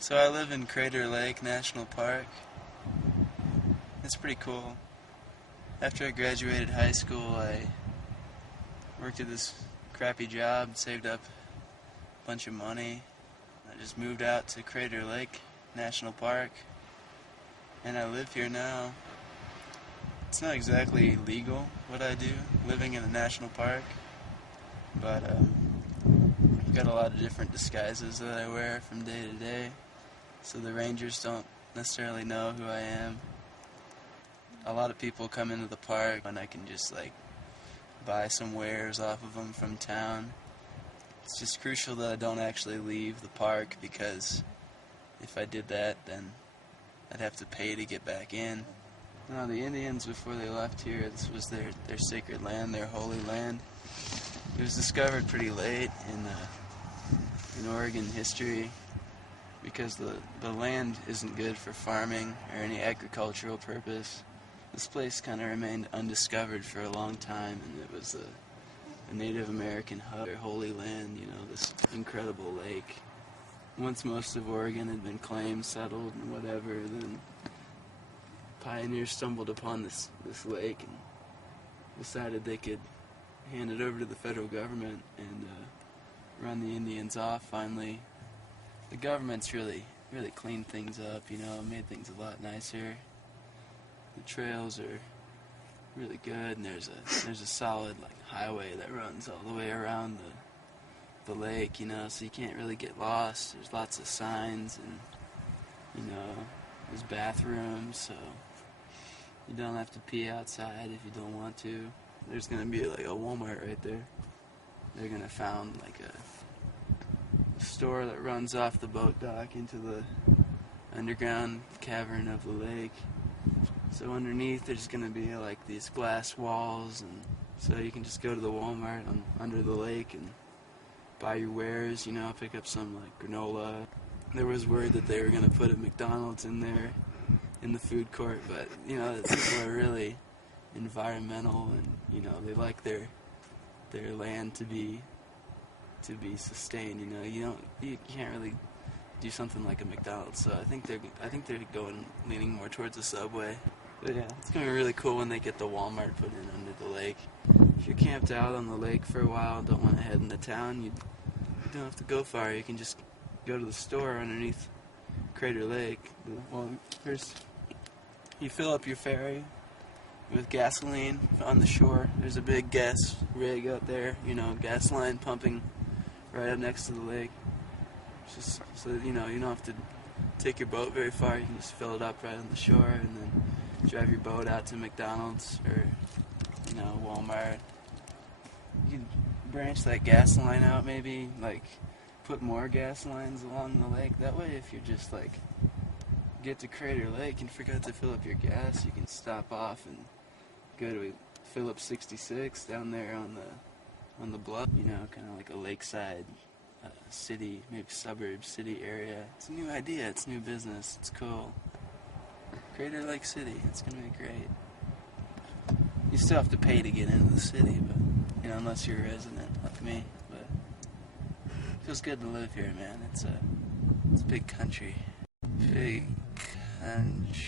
So I live in Crater Lake National Park. It's pretty cool. After I graduated high school, I worked at this crappy job, saved up a bunch of money. I just moved out to Crater Lake National Park, and I live here now. It's not exactly legal what I do, living in a national park, but I've got a lot of different disguises that I wear from day to day, so the rangers don't necessarily know who I am. A lot of people come into the park and I can just buy some wares off of them from town. It's just crucial that I don't actually leave the park, because if I did that, then I'd have to pay to get back in. Now, the Indians, before they left here, this was their sacred land, their holy land. It was discovered pretty late in Oregon history, because the land isn't good for farming or any agricultural purpose. This place kind of remained undiscovered for a long time, and it was a Native American hub, their holy land, this incredible lake. Once most of Oregon had been claimed, settled, and whatever, then pioneers stumbled upon this lake and decided they could hand it over to the federal government and run the Indians off. Finally, the government's really cleaned things up, made things a lot nicer. The trails are really good, and there's a solid highway that runs all the way around the lake, so you can't really get lost. There's lots of signs, and there's bathrooms, so you don't have to pee outside if you don't want to. There's gonna be a Walmart right there. They're gonna found a store that runs off the boat dock into the underground cavern of the lake. So underneath there's going to be these glass walls, and so you can just go to the Walmart under the lake and buy your wares, pick up some granola. There was word that they were going to put a McDonald's in there in the food court, but people are really environmental, and they like their land to be sustained. You can't really do something like a McDonald's, so I think they're leaning more towards a Subway. But yeah, it's gonna be really cool when they get the Walmart put in under the lake. If you're camped out on the lake for a while, don't want to head into town, you don't have to go far. You can just go to the store underneath Crater Lake. Well, first you fill up your ferry with gasoline on the shore. There's a big gas rig out there, gas line pumping right up next to the lake. Just so that you don't have to take your boat very far. You can just fill it up right on the shore and then drive your boat out to McDonald's or Walmart. You can branch that gas line out, maybe put more gas lines along the lake. That way, if you're just get to Crater Lake and forgot to fill up your gas, you can stop off and go to Phillips 66 down there on the bluff. Kind of like a lakeside city, maybe suburb city area. It's a new idea, it's new business, it's cool. Crater Lake City, it's gonna be great. You still have to pay to get into the city, but unless you're a resident like me. But it feels good to live here, man. It's a big country. Big country.